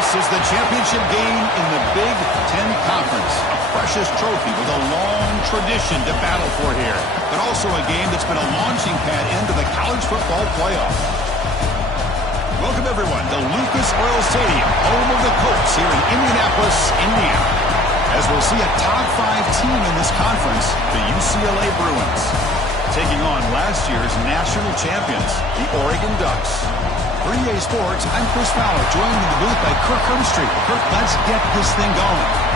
This is the championship game in the Big Ten Conference. A precious trophy with a long tradition to battle for here. But also a game that's been a launching pad into the college football playoff. Welcome, everyone, to Lucas Oil Stadium, home of the Colts here in Indianapolis, Indiana. As we'll see a top 5 team in this conference, the UCLA Bruins, taking on last year's national champions, the Oregon Ducks. For EA Sports, I'm Chris Fowler, joined in the booth by Kirk Hermstreet. Kirk, let's get this thing going.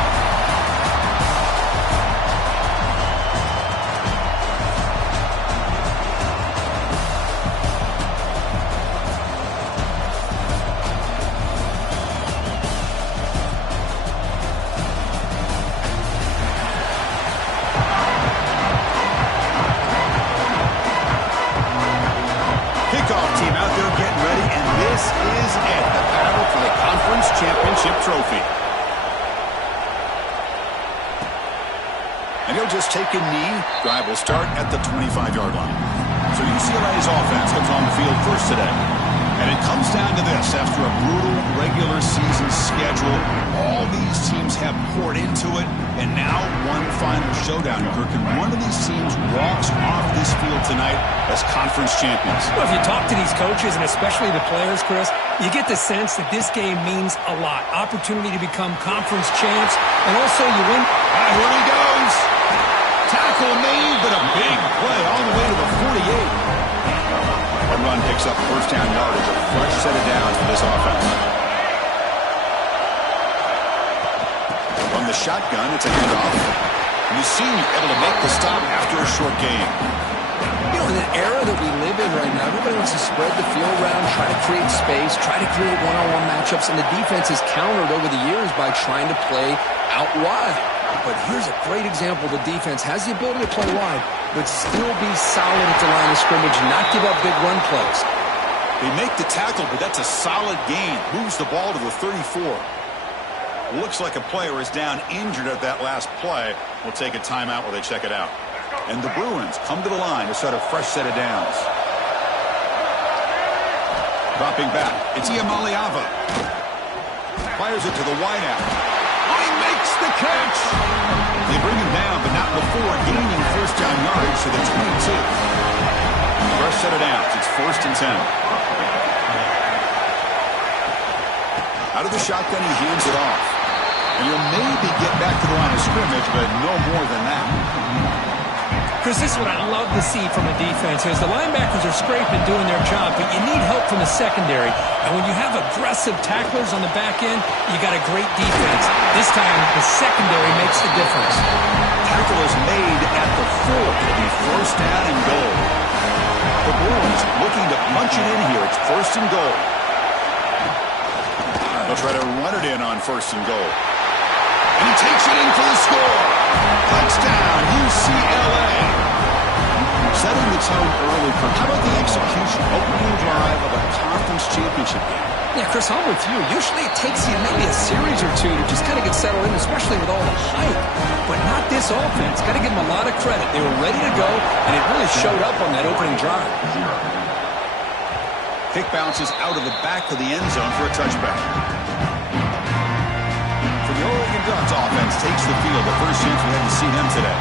And he'll just take a knee. Drive will start at the 25-yard line. So UCLA's offense comes on the field first today. And it comes down to this. After a brutal regular season schedule, all these teams have poured into it. And now one final showdown, Kirk. And one of these teams walks off this field tonight as conference champions. Well, if you talk to these coaches, and especially the players, Chris, you get the sense that this game means a lot. Opportunity to become conference champs. And also you win. Here he goes. Tackle made, but a big play all the way to the 48. One run picks up first down yardage, a fresh set of downs for this offense. From the shotgun, it's a handoff. And the senior able to make the stop after a short game. You know, in the era that we live in right now, everybody wants to spread the field around, try to create space, try to create one-on-one matchups, and the defense has countered over the years by trying to play out wide. But here's a great example. The defense has the ability to play wide, but still be solid at the line of scrimmage, not give up big run plays. They make the tackle, but that's a solid gain. Moves the ball to the 34. Looks like a player is down injured at that last play. We'll take a timeout while they check it out. And the Bruins come to the line to start a fresh set of downs. Dropping back, it's Iamaleava. Fires it to the wideout. The catch. They bring him down, but not before gaining first down yardage to the 22. Fresh set of downs. It's 1st and 10. Out of the shotgun, he hands it off. And he'll maybe get back to the line of scrimmage, but no more than that. Chris, this is what I love to see from a defense is the linebackers are scraping, doing their job, but you need help from the secondary. And when you have aggressive tacklers on the back end, you got a great defense. This time, the secondary makes the difference. Tackle is made at the 4. It'll be 1st down and goal. The Bruins looking to punch it in here. It's 1st and goal. They'll try to run it in on 1st and goal. And he takes it in for the score. Touchdown, UCLA. Setting the tone early for how about the execution, opening drive of a conference championship game? Yeah, Chris, I'm with you. Usually it takes you maybe a series or two to just kind of get settled in, especially with all the hype. But not this offense. Got to give them a lot of credit. They were ready to go, and it really showed up on that opening drive. Kick bounces out of the back of the end zone for a touchback. The Oregon Ducks offense takes the field. The first chance we had to see them today.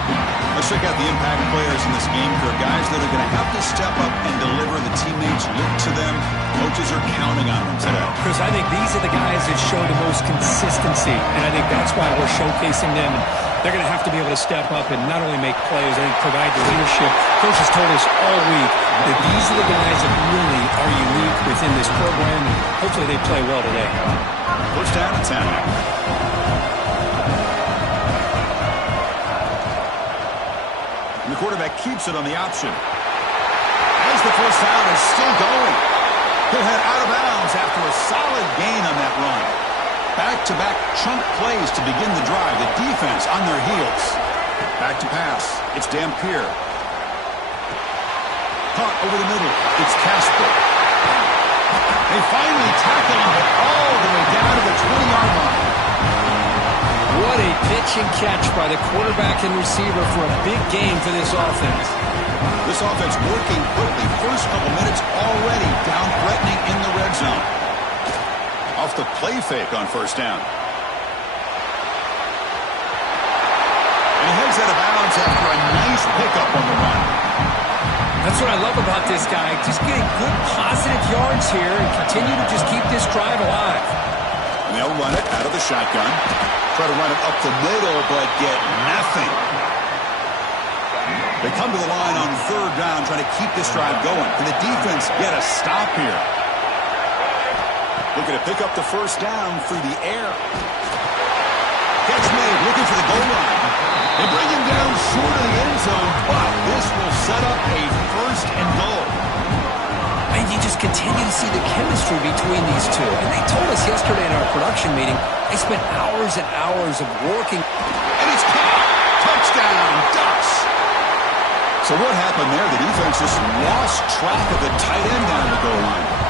Let's check out the impact players in this game. For guys that are going to have to step up and deliver. The teammates look to them. Coaches are counting on them today. Chris, I think these are the guys that show the most consistency, and I think that's why we're showcasing them. They're going to have to be able to step up and not only make plays, I think provide the leadership. Coaches told us all week that these are the guys that really are unique within this program, and hopefully they play well today. 1st down and 10. The quarterback keeps it on the option. As the first down is still going. He'll head out of bounds after a solid gain on that run. Back-to-back chunk plays to begin the drive. The defense on their heels. Back to pass. It's Dampier. Caught over the middle. It's Casper. They finally tackle him, but all the way down to the 20-yard line. What a pitch and catch by the quarterback and receiver for a big game for this offense. This offense working quickly. First couple minutes already down threatening in the red zone. Off the play play fake on first down. And he heads out of bounds after a nice pickup on the run. That's what I love about this guy. Just getting good positive yards here and continue to just keep this drive alive. And they'll run it out of the shotgun. Try to run it up the middle, but get nothing. They come to the line on third down, trying to keep this drive going. Can the defense get a stop here? Looking to pick up the first down through the air. Catch made, looking for the goal line. They bring him down short of the end zone, but this will set up a first and goal. And you just continue to see the chemistry between these two. And they told us yesterday in our production meeting, they spent hours and hours of working. And it's caught. Touchdown, Ducks. So what happened there? The defense just lost track of the tight end down the goal line.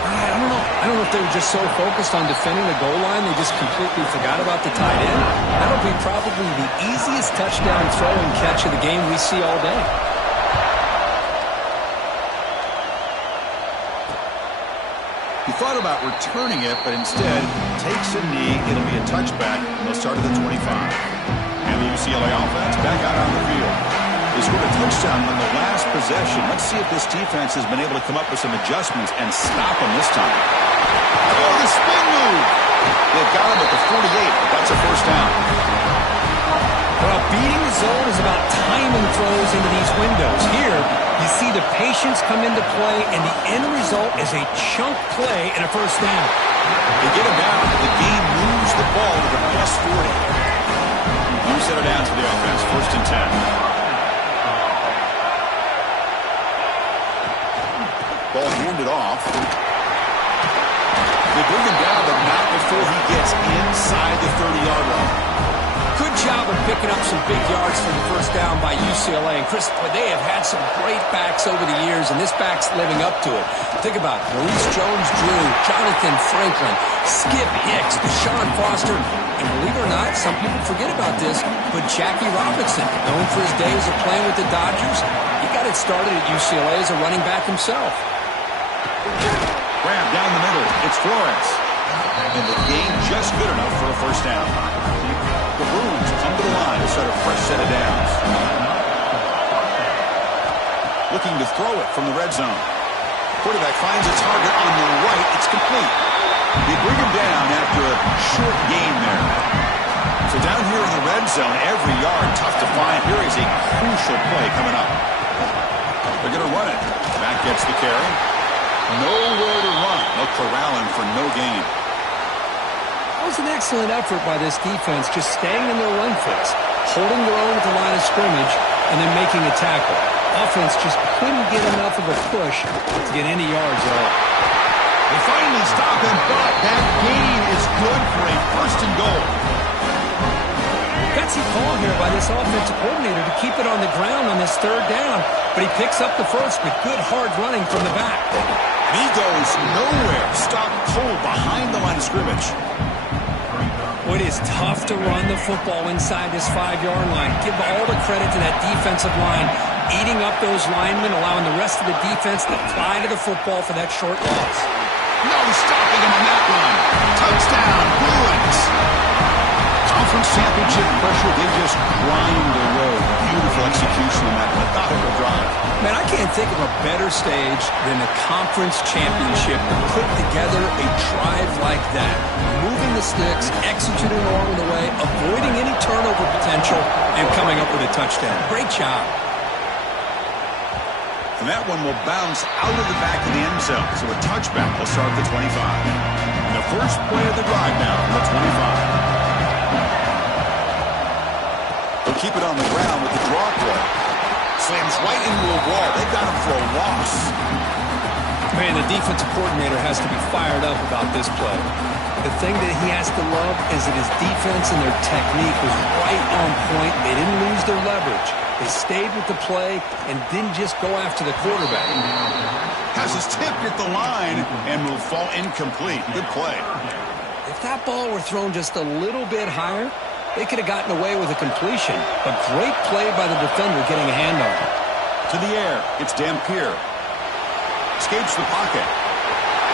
I don't know if they were just so focused on defending the goal line, they just completely forgot about the tight end. That'll be probably the easiest touchdown throw and catch of the game we see all day. He thought about returning it, but instead takes a knee. It'll be a touchback. They'll start at the 25. And the UCLA offense back out on the field. They scored a touchdown on the last possession. Let's see if this defense has been able to come up with some adjustments and stop them this time. Oh, the spin move. They've got him at the 48, but that's a first down. Well, beating the zone is about timing throws into these windows. Here, you see the patience come into play, and the end result is a chunk play and a first down. They get him down. The game moves the ball to the past 40. You set it down to the offense, first and 10. Ball handed off. They bring him down, but not before he gets inside the 30-yard line. Good job of picking up some big yards for the first down by UCLA. And Chris, they have had some great backs over the years, and this back's living up to it. Think about it. Maurice Jones-Drew, Jonathan Franklin, Skip Hicks, Deshaun Foster, and believe it or not, some people forget about this, but Jackie Robinson, known for his days of playing with the Dodgers, he got it started at UCLA as a running back himself. Grab down the middle. It's Flores. And the game just good enough for a first down. The Bruins come to the line to start a fresh set of downs. Looking to throw it from the red zone. Quarterback finds a target on the right. It's complete. They bring him down after a short gain there. So down here in the red zone, every yard tough to find. Here is a crucial play coming up. They're going to run it. Back gets the carry. Nowhere to run. They'll corral him for no gain. That was an excellent effort by this defense, just staying in their run fits, holding their own at the line of scrimmage, and then making a tackle. Offense just couldn't get enough of a push to get any yards at all. They finally stop him, but that gain is good for a first and goal. Gutsy call here by this offensive coordinator to keep it on the ground on this third down, but he picks up the first with good hard running from the back. And he goes nowhere, stopped cold behind the line of scrimmage. Well, it is tough to run the football inside this 5-yard line. Give all the credit to that defensive line, eating up those linemen, allowing the rest of the defense to fly to the football for that short loss. No stopping him on that one. Touchdown, Bruins. Conference championship pressure, they just grind the road. Beautiful execution on that methodical drive. Man, I can't think of a better stage than the conference championship to put together a drive like that. Moving the sticks, executing along the way, avoiding any turnover potential, and coming up with a touchdown. Great job. And that one will bounce out of the back of the end zone. So a touchback will start at the 25. And the first play of the drive now on the 25. They'll keep it on the ground with the draw play. Slams right into a wall. They've got him for a loss. Man, the defensive coordinator has to be fired up about this play. The thing that he has to love is that his defense and their technique was right on point. They didn't lose their leverage. They stayed with the play and didn't just go after the quarterback. Has his tip at the line and will fall incomplete. Good play. If that ball were thrown just a little bit higher, they could have gotten away with a completion. But great play by the defender getting a hand on it. To the air, it's Dampier. Escapes the pocket.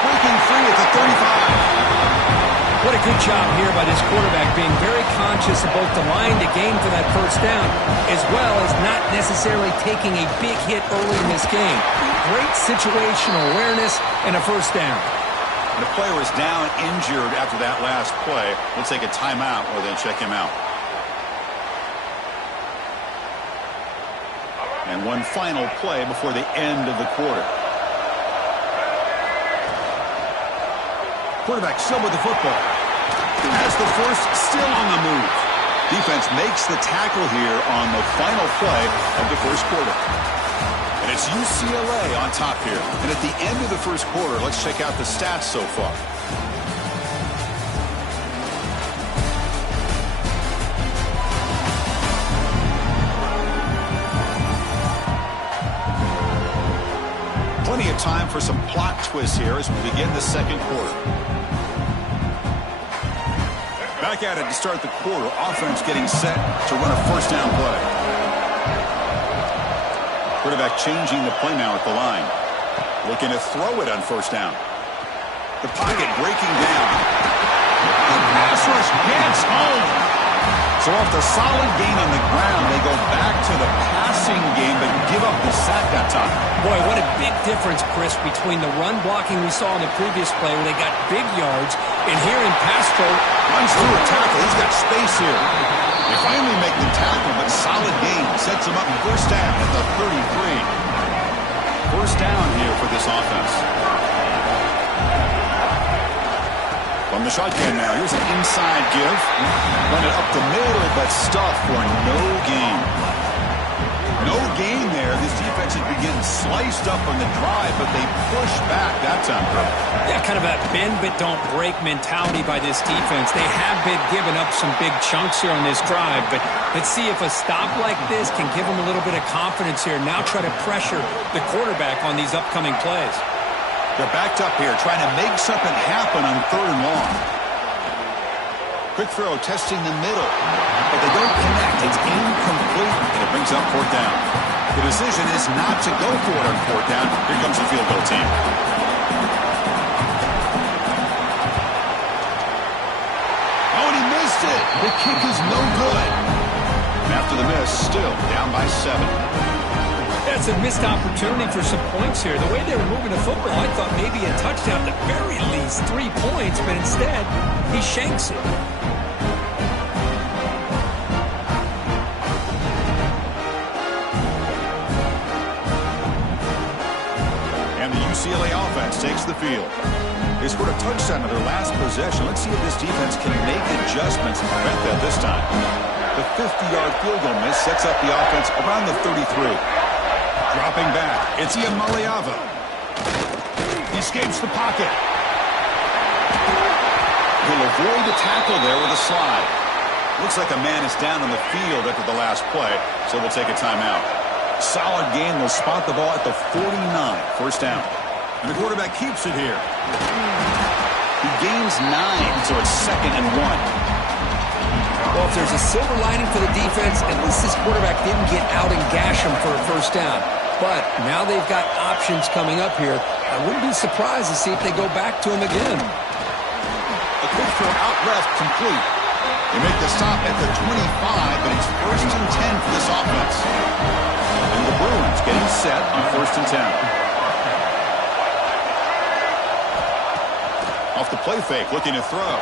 Breaking free at the 35. What a good job here by this quarterback, being very conscious of both the line to gain for that first down, as well as not necessarily taking a big hit early in this game. Great situational awareness and a first down. The player is down injured after that last play. We'll take a timeout or then check him out. And one final play before the end of the quarter. Quarterback still with the football. Has the first, still on the move. Defense makes the tackle here on the final play of the first quarter. And it's UCLA on top here. And at the end of the first quarter, let's check out the stats so far. Plenty of time for some plot twists here as we begin the second quarter. Back at it to start the quarter. Offense getting set to run a first down play. Quarterback changing the play now at the line. Looking to throw it on first down. The pocket breaking down. The pass rush gets home. So off the solid gain on the ground, they go back to the passing game but give up the sack that time. Boy, what a big difference, Chris, between the run blocking we saw in the previous play where they got big yards, and here in pass pro. Runs through a tackle. He's got space here. They finally make the tackle, but solid gain sets him up in first down at the 33. First down here for this offense. From the shotgun now, here's an inside give. Run it up the middle, but stuffed for no gain. No gain there. This defense has been getting sliced up on the drive, but they push back that time. Yeah, kind of a bend but don't break mentality by this defense. They have been giving up some big chunks here on this drive, but let's see if a stop like this can give them a little bit of confidence here. Now try to pressure the quarterback on these upcoming plays. They're backed up here, trying to make something happen on third and long. Quick throw, testing the middle. But they don't connect. It's incomplete, and it brings up fourth down. The decision is not to go for it on fourth down. Here comes the field goal team. Oh, and he missed it. The kick is no good. And after the miss, still down by 7. That's a missed opportunity for some points here. The way they were moving the football, I thought maybe a touchdown, at the very least 3 points, but instead, he shanks it. And the UCLA offense takes the field. They scored a touchdown in their last possession. Let's see if this defense can make adjustments to prevent that this time. The 50-yard field goal miss sets up the offense around the 33. Dropping back, it's Iamaleava. He escapes the pocket. He'll avoid the tackle there with a slide. Looks like a man is down on the field after the last play, so we'll take a timeout. Solid gain will spot the ball at the 49, first down. And the quarterback keeps it here. He gains 9, so it's 2nd and 1. Well, if there's a silver lining for the defense, at least this quarterback didn't get out and gash him for a first down. But now they've got options coming up here. I wouldn't be surprised to see if they go back to him again. A quick throw out left, complete. They make the stop at the 25, but it's 1st and 10 for this offense. And the Bruins getting set on 1st and 10. Off the play fake, looking to throw.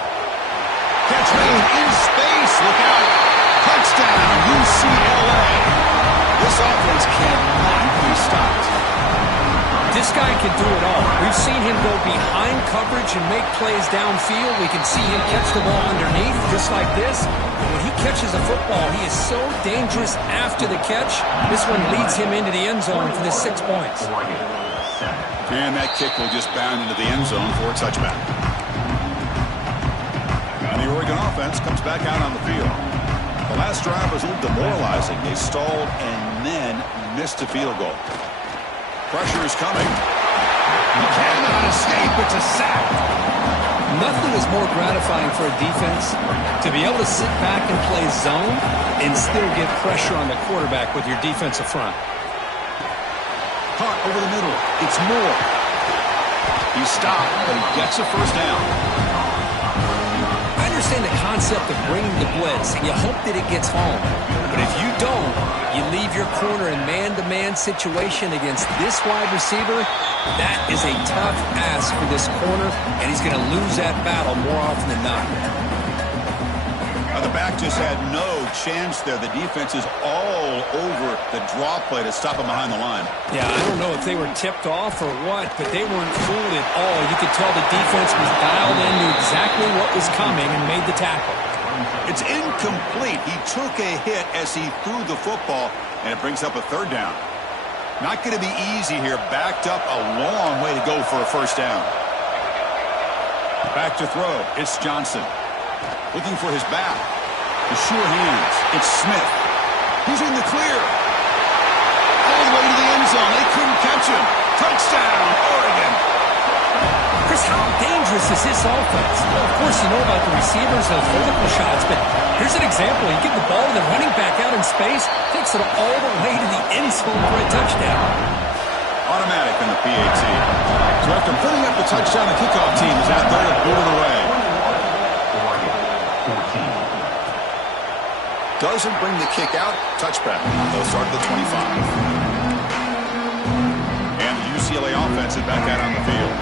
Catch made in space. Look out. Touchdown, UCLA. This offense cannot be stopped. This guy can do it all. We've seen him go behind coverage and make plays downfield. We can see him catch the ball underneath, just like this. And when he catches a football, he is so dangerous after the catch. This one leads him into the end zone for the 6 points. And that kick will just bound into the end zone for a touchback. And the Oregon offense comes back out on the field. The last drive was a little demoralizing. They stalled and then missed a field goal. Pressure is coming. He cannot escape. It's a sack. Nothing is more gratifying for a defense to be able to sit back and play zone and still get pressure on the quarterback with your defensive front. Caught over the middle. It's Moore. He stopped, but he gets a first down. understand the concept of bringing the blitz, and you hope that it gets home. But if you don't, you leave your corner in man-to-man situation against this wide receiver. That is a tough ask for this corner, and he's going to lose that battle more often than not. The back just had no chance there. The defense is all over the draw play to stop him behind the line. Yeah, I don't know if they were tipped off or what, but they weren't fooled at all. You could tell the defense was dialed in, knew exactly what was coming, and made the tackle. It's incomplete. He took a hit as he threw the football, and it brings up a third down. Not going to be easy here. Backed up a long way to go for a first down. Back to throw. It's Johnson. Looking for his back. The sure hands. It's Smith. He's in the clear. All the way to the end zone. They couldn't catch him. Touchdown, Oregon. Chris, how dangerous is this offense? Well, of course, you know about the receivers and the vertical shots, but here's an example. You give the ball to the running back out in space, takes it all the way to the end zone for a touchdown. Automatic in the PAT. So after putting up the touchdown, the kickoff team is out there to boot it away. Doesn't bring the kick out. Touchback. They'll start at the 25. And the UCLA offense is back out on the field.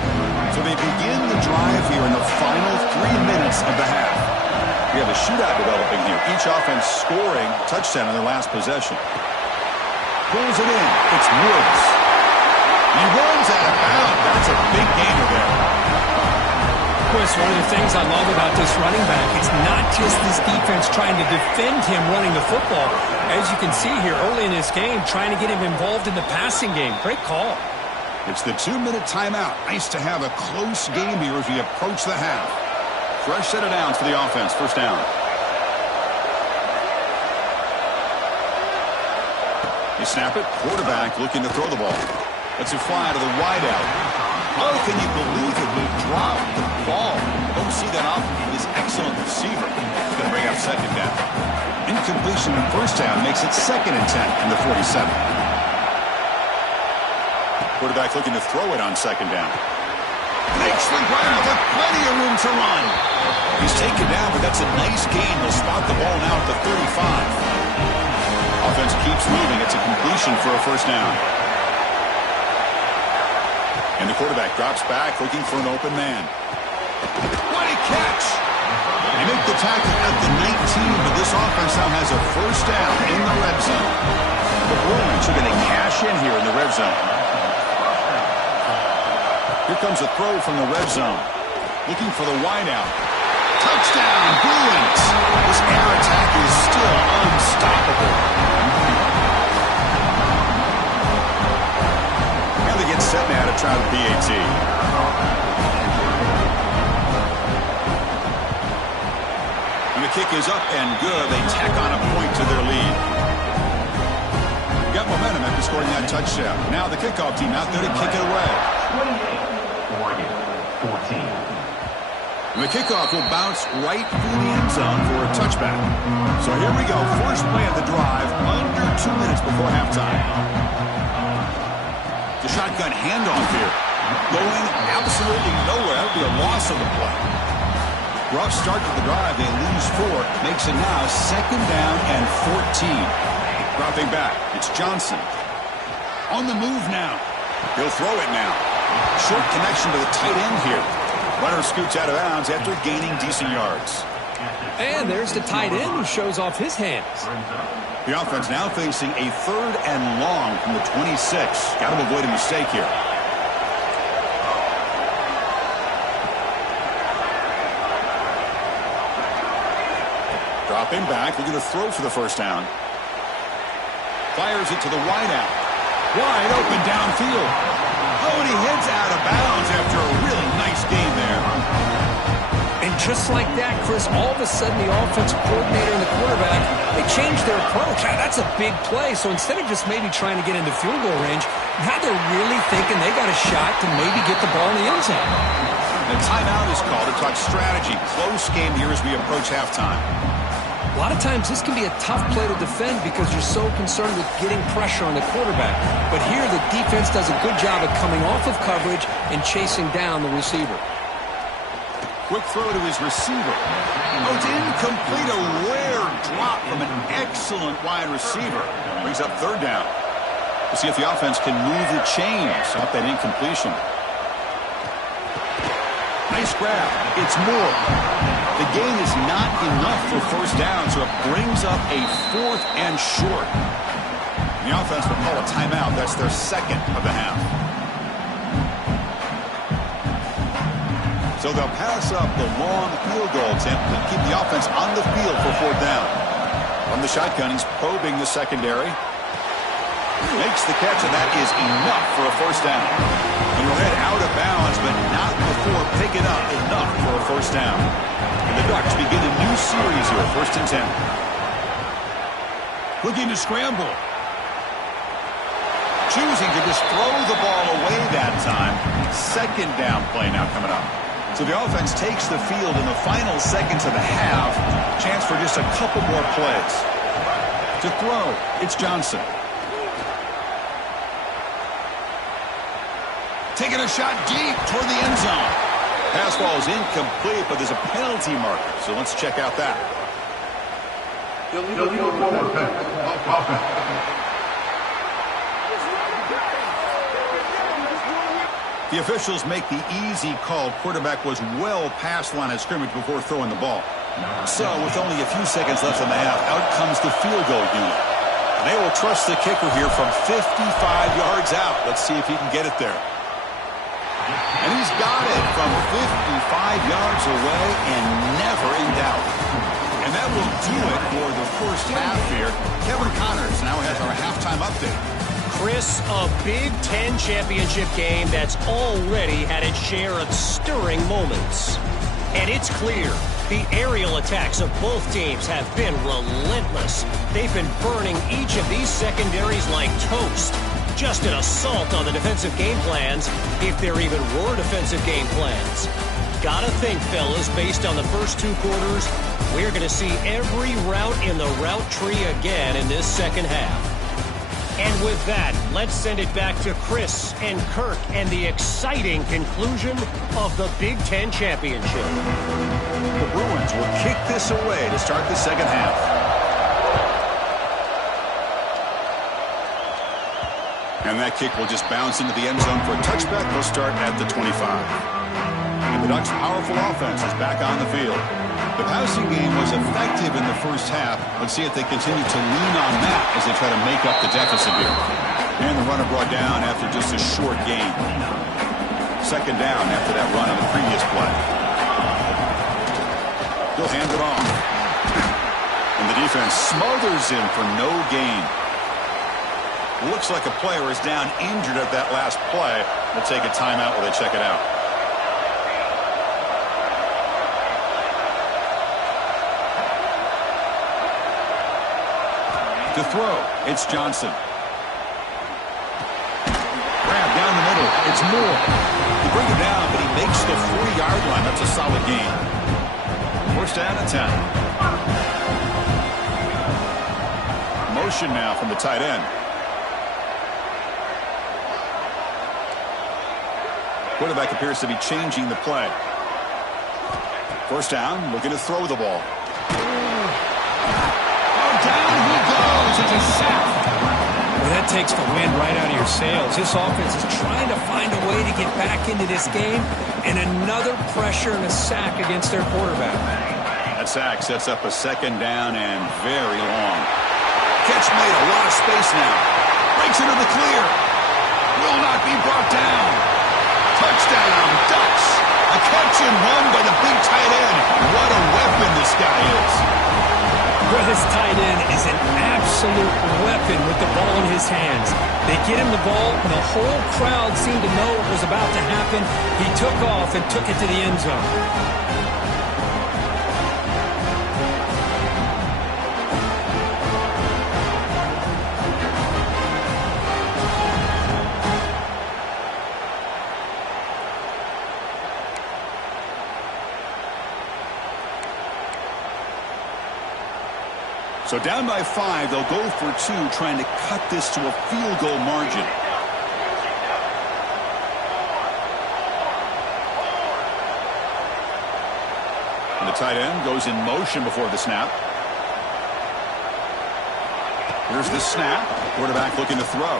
So they begin the drive here in the final 3 minutes of the half. We have a shootout developing here. Each offense scoring a touchdown on their last possession. Pulls it in. It's Woods. He runs out of bounds. That's a big gainer there. One of the things I love about this running back, it's not just this defense trying to defend him running the football. As you can see here early in this game, trying to get him involved in the passing game. Great call. It's the 2-minute timeout. Nice to have a close game here as we approach the half. Fresh set of downs for the offense. First down. You snap it. Quarterback looking to throw the ball. Lets it fly to the wideout. How can you believe it? He dropped the ball. Don't see that often from this excellent receiver. He's going to bring up second down. Incompletion first down makes it 2nd and 10 from the 47. Quarterback looking to throw it on 2nd down. Makes the ground with plenty of room to run. He's taken down, but that's a nice gain. He'll spot the ball now at the 35. Offense keeps moving. It's a completion for a first down. And the quarterback drops back, looking for an open man. What a catch! They make the tackle at the 19, but this offense now has a first down in the red zone. The Bruins are going to cash in here in the red zone. Here comes a throw from the red zone. Looking for the wideout. Touchdown, Bruins! This air attack is still unstoppable. Get set now to try the PAT. And the kick is up and good. They tack on a point to their lead. Got momentum after scoring that touchdown. Now the kickoff team out there to kick it away. 28, Oregon, 14. And the kickoff will bounce right through the end zone for a touchback. So here we go. First play of the drive under 2 minutes before halftime. The shotgun handoff here. Going absolutely nowhere. That would be a loss of the play. Rough start to the drive. They lose 4. Makes it now 2nd down and 14. Dropping back. It's Johnson. On the move now. He'll throw it now. Short connection to the tight end here. Runner scoots out of bounds after gaining decent yards. And there's the tight end who shows off his hands. The offense now facing a 3rd and long from the 26. Got to avoid a mistake here. Dropping back, looking to throw for the first down. Fires it to the wideout. Wide open downfield. Oh, and he heads out of bounds after a really nice game there. And just like that, Chris, all of a sudden the offensive coordinator and the quarterback, they changed their approach. That's a big play. So instead of just maybe trying to get into field goal range, now they're really thinking they got a shot to maybe get the ball in the end zone. The timeout is called to talk strategy. Close game here as we approach halftime. A lot of times this can be a tough play to defend because you're so concerned with getting pressure on the quarterback. But here the defense does a good job of coming off of coverage and chasing down the receiver. Quick throw to his receiver. Oh, it's incomplete. A rare drop from an excellent wide receiver. Brings up third down. We'll see if the offense can move the chains off that incompletion. Nice grab. It's more. The gain is not enough for first down, so it brings up a 4th and short. The offense will call a timeout. That's their second of the half. So they'll pass up the long field goal attempt and keep the offense on the field for 4th down. From the shotgun, he's probing the secondary. Makes the catch, and that is enough for a first down. And he'll head out of bounds, but not before picking up enough for a first down. And the Ducks begin a new series here, 1st and 10. Looking to scramble. Choosing to just throw the ball away that time. 2nd down play now coming up. So the offense takes the field in the final seconds of the half. Chance for just a couple more plays. To throw, it's Johnson. Taking a shot deep toward the end zone. Pass ball is incomplete, but there's a penalty marker. So let's check out that. Illegal forward offense. The officials make the easy call. Quarterback was well past the line of scrimmage before throwing the ball. So with only a few seconds left in the half, out comes the field goal unit. And they will trust the kicker here from 55 yards out. Let's see if he can get it there. And he's got it from 55 yards away and never in doubt. And that will do it for the first half here. Kevin Connors now has our halftime update. Chris, a Big Ten championship game that's already had its share of stirring moments. And it's clear the aerial attacks of both teams have been relentless. They've been burning each of these secondaries like toast. Just an assault on the defensive game plans, if there even were defensive game plans. Gotta think, fellas, based on the first 2 quarters, we're going to see every route in the route tree again in this second half. And with that, let's send it back to Chris and Kirk and the exciting conclusion of the Big Ten Championship. The Bruins will kick this away to start the second half. And that kick will just bounce into the end zone for a touchback. They'll start at the 25. And the Ducks' powerful offense is back on the field. The passing game was effective in the first half. Let's see if they continue to lean on that as they try to make up the deficit here. And the runner brought down after just a short gain. 2nd down after that run on the previous play. He'll hand it off. And the defense smothers him for no gain. Looks like a player is down injured at that last play. They'll take a timeout while they check it out. To throw, it's Johnson. Grab down the middle, it's Moore. He brings him down, but he makes the 40-yard line. That's a solid gain. 1st down and 10. Motion now from the tight end. Quarterback appears to be changing the play. 1st down, looking to throw the ball. Down he goes. It's a sack. Well, that takes the wind right out of your sails. This offense is trying to find a way to get back into this game, and another pressure and a sack against their quarterback. That sack sets up a 2nd down and very long. Catch made, a lot of space now. Breaks into the clear. Will not be brought down. Touchdown, Ducks. A catch and run by the big tight end. What a weapon this guy is. Well, this tight end is an absolute weapon with the ball in his hands. They get him the ball, and the whole crowd seemed to know what was about to happen. He took off and took it to the end zone. So down by 5, they'll go for 2, trying to cut this to a field goal margin. The tight end goes in motion before the snap. Here's the snap. Quarterback looking to throw.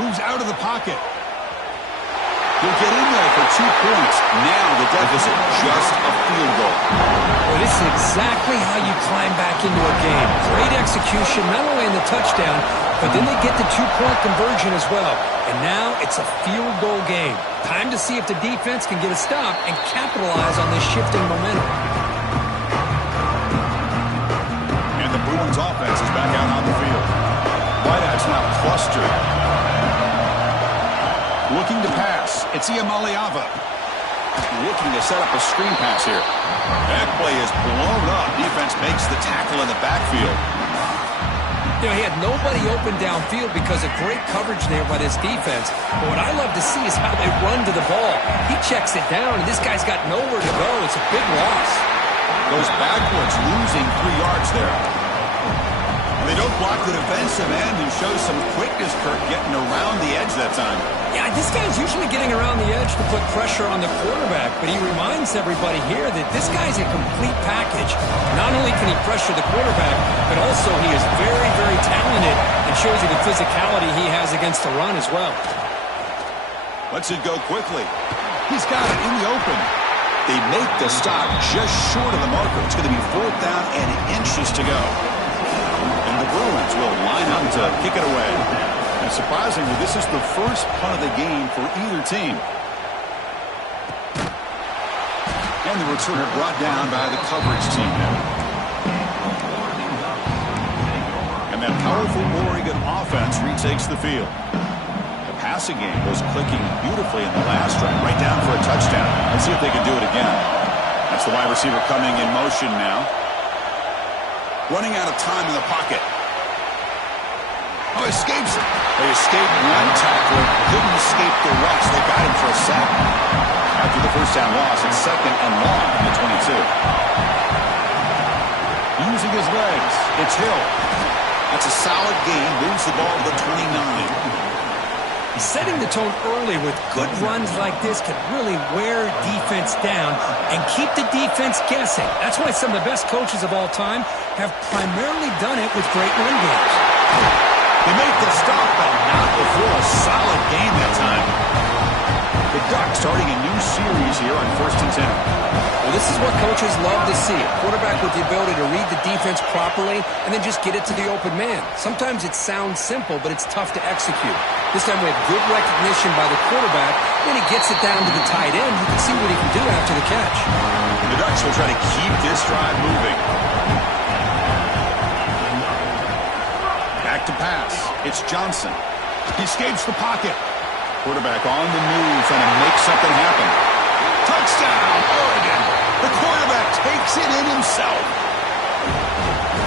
Moves out of the pocket. He'll get in there for 2 points. Now the deficit, just a field goal. Well, this is exactly how you climb back into a game. Great execution, not only in the touchdown, but then they get the 2-point conversion as well. And now it's a field goal game. Time to see if the defense can get a stop and capitalize on this shifting momentum. And the Bruins offense is back out on the field. Wideouts now clustered. Looking to pass. It's Iamaleava. Looking to set up a screen pass here. That play is blown up. Defense makes the tackle in the backfield. You know, he had nobody open downfield because of great coverage there by this defense. But what I love to see is how they run to the ball. He checks it down, and this guy's got nowhere to go. It's a big loss. Goes backwards, losing 3 yards there. They don't block the defensive end, who shows some quickness, Kirk, getting around the edge that time. Yeah, this guy's usually getting around the edge to put pressure on the quarterback, but he reminds everybody here that this guy's a complete package. Not only can he pressure the quarterback, but also he is very, very talented and shows you the physicality he has against the run as well. Lets it go quickly. He's got it in the open. They make the stop just short of the marker. It's going to be 4th down and inches to go. And the Bruins will line up to kick it away. And surprisingly, this is the first punt of the game for either team. And the returner brought down by the coverage team now. And that powerful Oregon offense retakes the field. The passing game was clicking beautifully in the last drive, right down for a touchdown. Let's see if they can do it again. That's the wide receiver coming in motion now. Running out of time in the pocket. Oh, escapes it. They escaped one tackler. Couldn't escape the rest. They got him for a sack. After the first down loss, it's 2nd and long from the 22. Using his legs, it's Hill. That's a solid gain. Moves the ball to the 29. Setting the tone early with good runs like this can really wear defense down and keep the defense guessing. That's why some of the best coaches of all time have primarily done it with great run games. They make the stop, but not before a solid game that time. The Ducks starting a new series here on 1st and 10. Well, this is what coaches love to see. A quarterback with the ability to read the defense properly and then just get it to the open man. Sometimes it sounds simple, but it's tough to execute. This time we have good recognition by the quarterback. When he gets it down to the tight end, you can see what he can do after the catch. The Ducks will try to keep this drive moving. Back to pass. It's Johnson. He escapes the pocket. Quarterback on the move, trying to make something happen. Touchdown, Oregon. The quarterback takes it in himself.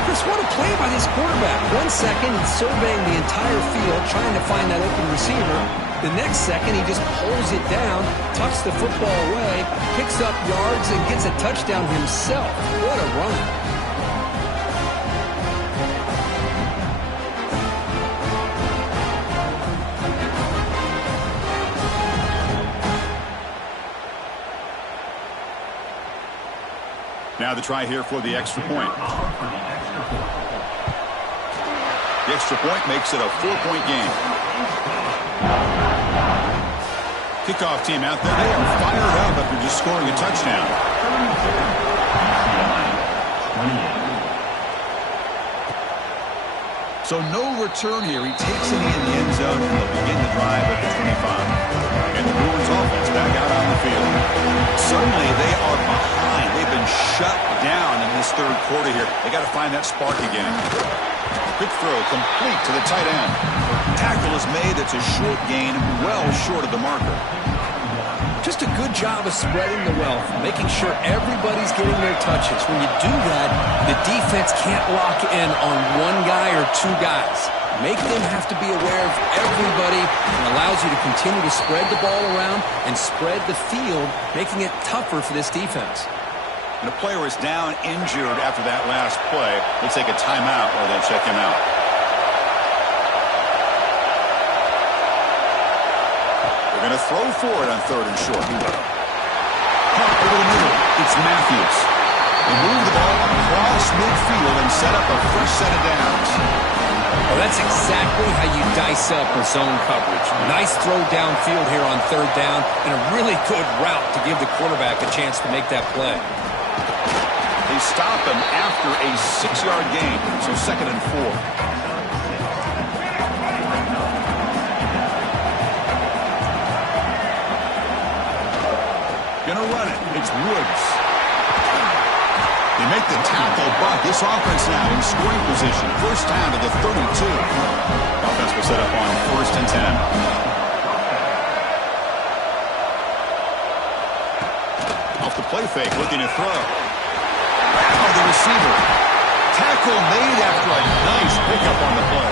Chris, what a play by this quarterback. 1 second, he's surveying the entire field, trying to find that open receiver. The next second, he just pulls it down, tucks the football away, picks up yards, and gets a touchdown himself. What a run. Now the try here for the extra point. The extra point makes it a 4-point game. Kickoff team out there. They are fired up after just scoring a touchdown. So no return here. He takes it in the end zone, and they'll begin the drive at the 25. And the Bruins offense back out on the field. Suddenly they are behind. They've been shut down in this 3rd quarter here. They got to find that spark again. Quick throw complete to the tight end. Tackle is made. It's a short gain, well short of the marker. Just a good job of spreading the wealth, making sure everybody's getting their touches. When you do that, the defense can't lock in on one guy or 2 guys. Make them have to be aware of everybody, and allows you to continue to spread the ball around and spread the field, making it tougher for this defense. And a player is down injured after that last play. We'll take a timeout while they check him out. They're going to throw for it on 3rd and short. Pump over the middle. It's Matthews. They move the ball across midfield and set up a fresh set of downs. Well, that's exactly how you dice up a zone coverage. Nice throw downfield here on third down, and a really good route to give the quarterback a chance to make that play. They stop him after a 6-yard gain, so 2nd and 4. Gonna run it. It's Woods. They make the tackle, but this offense now in scoring position. First down to the 32. Offense will set up on 1st and 10. Off the play fake, looking to throw. Wow, the receiver. Tackle made after a nice pickup on the play.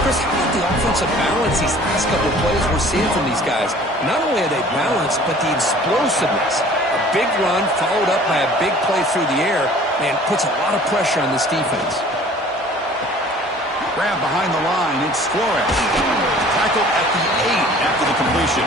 Chris, how about the offensive balance these last couple of plays we're seeing from these guys? Not only are they balanced, but the explosiveness. A big run followed up by a big play through the air, man, puts a lot of pressure on this defense. Grab behind the line, it's Flores. Tackle at the 8 after the completion.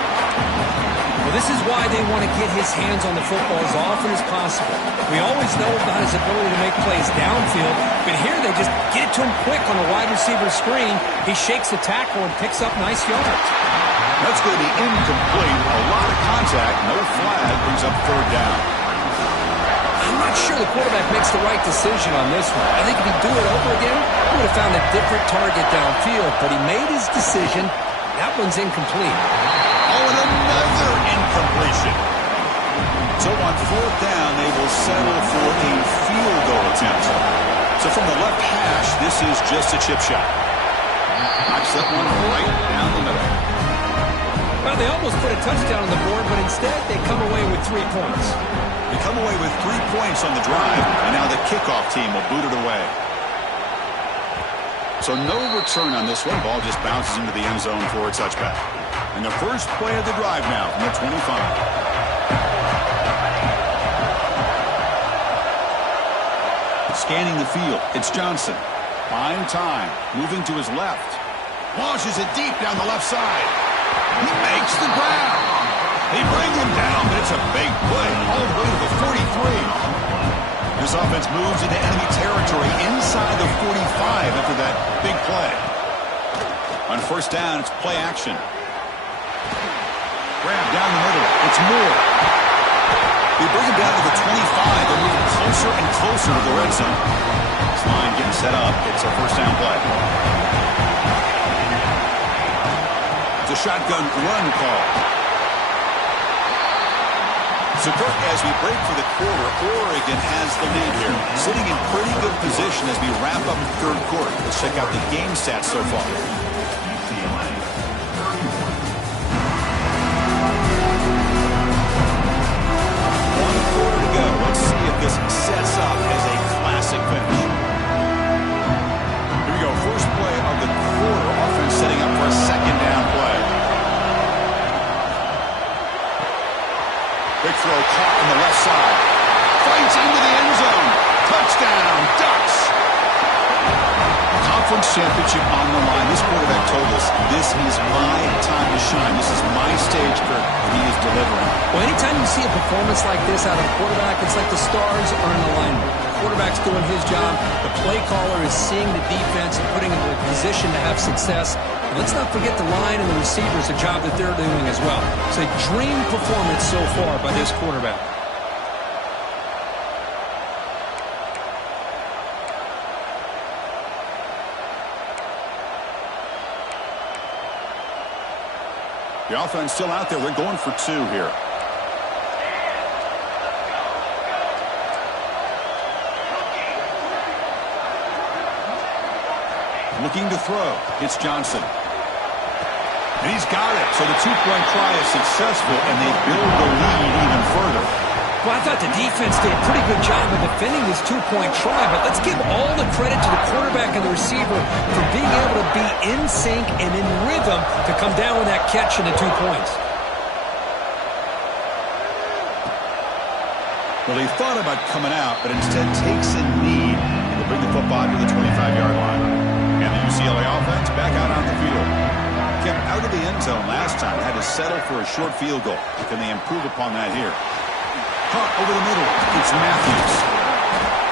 Well, this is why they want to get his hands on the football as often as possible. We always know about his ability to make plays downfield, but here they just get it to him quick on a wide receiver screen. He shakes the tackle and picks up nice yards. That's going to be incomplete. A lot of contact, no flag, brings up 3rd down. I'm not sure the quarterback makes the right decision on this one. I think if he'd do it over again, he would have found a different target downfield, but he made his decision. That one's incomplete. Oh, and another incompletion. So on 4th down, they will settle for a field goal attempt. So from the left hash, this is just a chip shot. Knocks that one right down the middle. Well, they almost put a touchdown on the board, but instead they come away with 3 points. They come away with 3 points on the drive, and now the kickoff team will boot it away. So no return on this one. Ball just bounces into the end zone for a touchback. And the first play of the drive now from the 25. Scanning the field, it's Johnson. Buying time, moving to his left. Launches it deep down the left side. He makes the ground. They bring him down, but it's a big play all the way to the 43. This offense moves into enemy territory inside the 45 after that big play. On 1st down, it's play action. Grab down the middle. It's Moore. They bring him down to the 25. They're moving closer and closer to the red zone. This line getting set up. It's a 1st down play. It's a shotgun run call. So, Kirk, as we break for the quarter, Oregon has the lead here. Sitting in pretty good position as we wrap up the 3rd quarter. Let's check out the game stats so far. UCLA, 31. 1 quarter to go. Let's see if this sets up as a classic finish. Here we go. First play of the quarter. Offense setting up for a 2nd down play. Big throw caught on the left side. Fights into the end zone. Touchdown, Ducks. Conference championship on the line. This quarterback told us, this is my time to shine. This is my stage, Kirk, and he is delivering. Well, anytime you see a performance like this out of a quarterback, it's like the stars are in alignment. The quarterback's doing his job. The play caller is seeing the defense and putting them in a position to have success. And let's not forget the line and the receivers, the job that they're doing as well. It's a dream performance so far by this quarterback. The offense still out there. They're going for 2 here. Looking to throw. It's Johnson. And he's got it. So the 2-point try is successful, and they build the lead even further. Well, I thought the defense did a pretty good job of defending this 2-point try, but let's give all the credit to the quarterback and the receiver for being able to be in sync and in rhythm to come down with that catch and the 2 points. Well, he thought about coming out, but instead takes a knee. He'll bring the football to the 25-yard line. And the UCLA offense back out on the field. Kept out of the end zone last time. Had to settle for a short field goal. Can they improve upon that here? Caught over the middle. It's Matthews.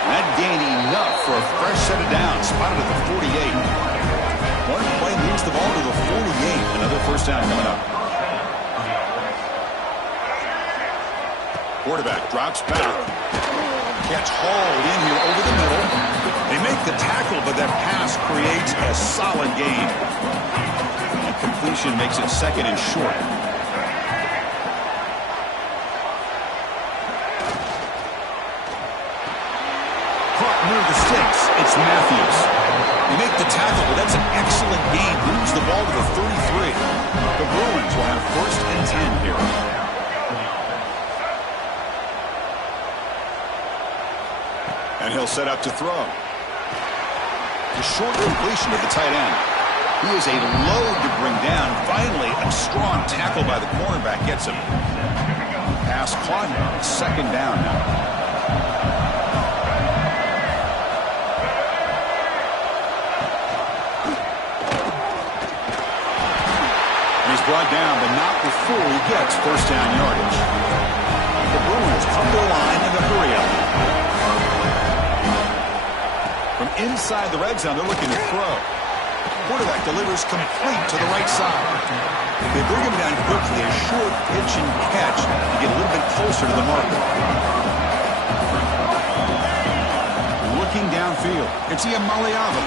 That gain enough for a fresh set of downs. Spotted at the 48. One play moves the ball to the 48. Another first down coming up. Quarterback drops back. Gets hauled in here over the middle. They make the tackle, but that pass creates a solid gain. And completion makes it second and short. Caught near the sticks. It's Matthews. They make the tackle, but that's an excellent gain. Moves the ball to the 33. The Bruins will have first and 10 here. And he'll set up to throw. The short completion of the tight end. He is a load to bring down. Finally, a strong tackle by the cornerback gets him. Pass caught. Second down now. And he's brought down, but not before he gets first down yardage. The Bruins come to the line in the hurry-up. From inside the red zone, they're looking to throw. Quarterback delivers complete to the right side. They bring him down quickly. A short pitch and catch to get a little bit closer to the marker. Looking downfield. It's Iamaleava.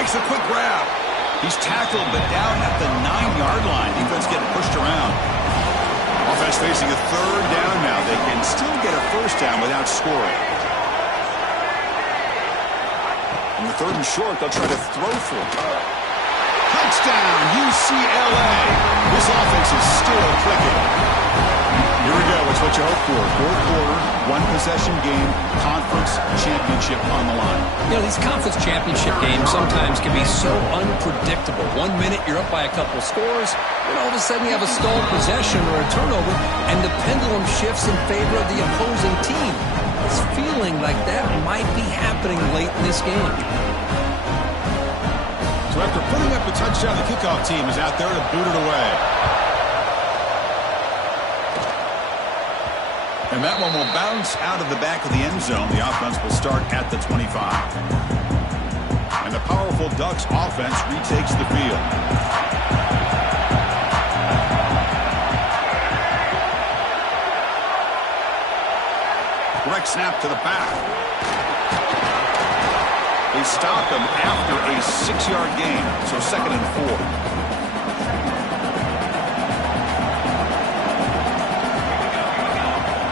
Makes a quick grab. He's tackled, but down at the 9-yard line. Defense getting pushed around. Offense facing a third down now. They can still get a first down without scoring. On the third and short, they'll try to throw for it. Touchdown, UCLA. This offense is still clicking. Here we go. It's what you hope for. Fourth quarter, one-possession game, conference championship on the line. You know, these conference championship games sometimes can be so unpredictable. 1 minute, you're up by a couple scores, then all of a sudden you have a stalled possession or a turnover, and the pendulum shifts in favor of the opposing team. It's feeling like that might be happening late in this game. So after putting up the touchdown, the kickoff team is out there to boot it away. And that one will bounce out of the back of the end zone. The offense will start at the 25. And the powerful Ducks offense retakes the field. Direct snap to the back. They stop him after a 6-yard gain, so second and 4.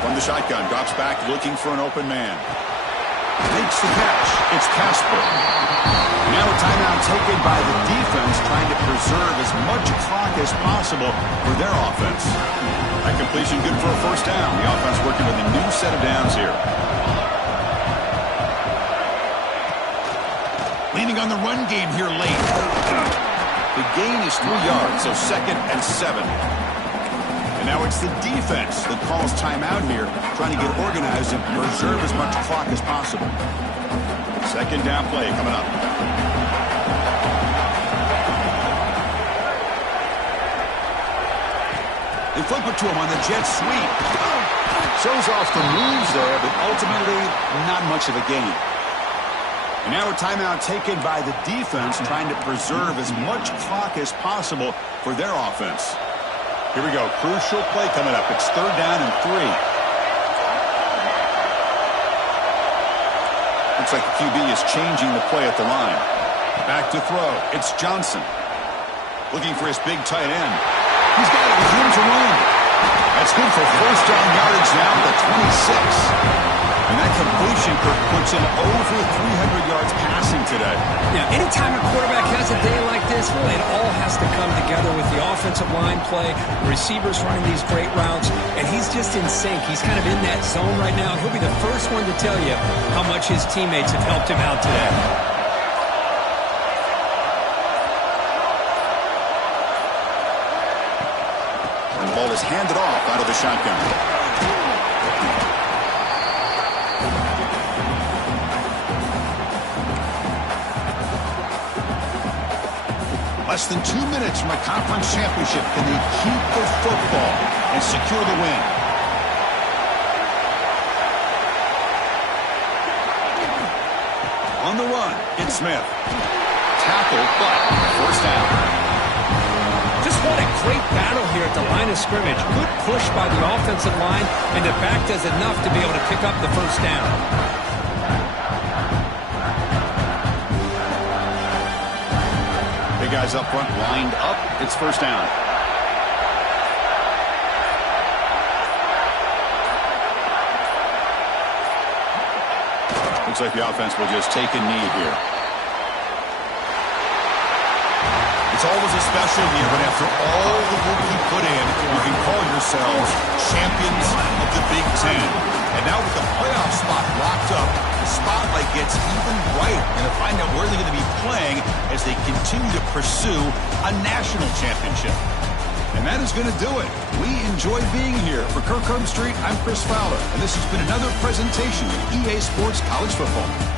From the shotgun, drops back, looking for an open man. Makes the catch. It's Casper. Now a timeout taken by the defense, trying to preserve as much clock as possible for their offense. That completion good for a first down. The offense working with a new set of downs here. Leaning on the run game here late. The gain is 3 yards, so second and 7. And now it's the defense that calls timeout here, trying to get organized and preserve as much clock as possible. Second down play coming up. They flip it to him on the jet sweep. Shows off the moves there, but ultimately not much of a gain. And now a timeout taken by the defense, trying to preserve as much clock as possible for their offense. Here we go. Crucial play coming up. It's third down and 3. Looks like the QB is changing the play at the line. Back to throw. It's Johnson. Looking for his big tight end. He's got it with room to run. That's good for first down yardage now at the 26. And that completion puts him over 300 yards passing today. Yeah, anytime a quarterback has a day like this, really, it all has to come together with the offensive line play, the receivers running these great routes, and he's just in sync. He's kind of in that zone right now. He'll be the first one to tell you how much his teammates have helped him out today. And the ball is handed off out of the shotgun. Less than 2 minutes from a conference championship. Can they keep the football and secure the win? run. It's Smith. Tackle, but first down. Just what a great battle here at the line of scrimmage. Good push by the offensive line, and the back does enough to be able to pick up the first down. Big guys up front lined up. It's first down. Looks like the offense will just take a knee here. It's always a special year when after all the work you put in, you can call yourselves champions of the Big Ten. And now with the playoff spot locked up, the spotlight gets even brighter. We're going to find out where they're going to be playing as they continue to pursue a national championship. And that is going to do it. We enjoy being here. For Kirk Herbstreit, I'm Chris Fowler. And this has been another presentation of EA Sports College Football.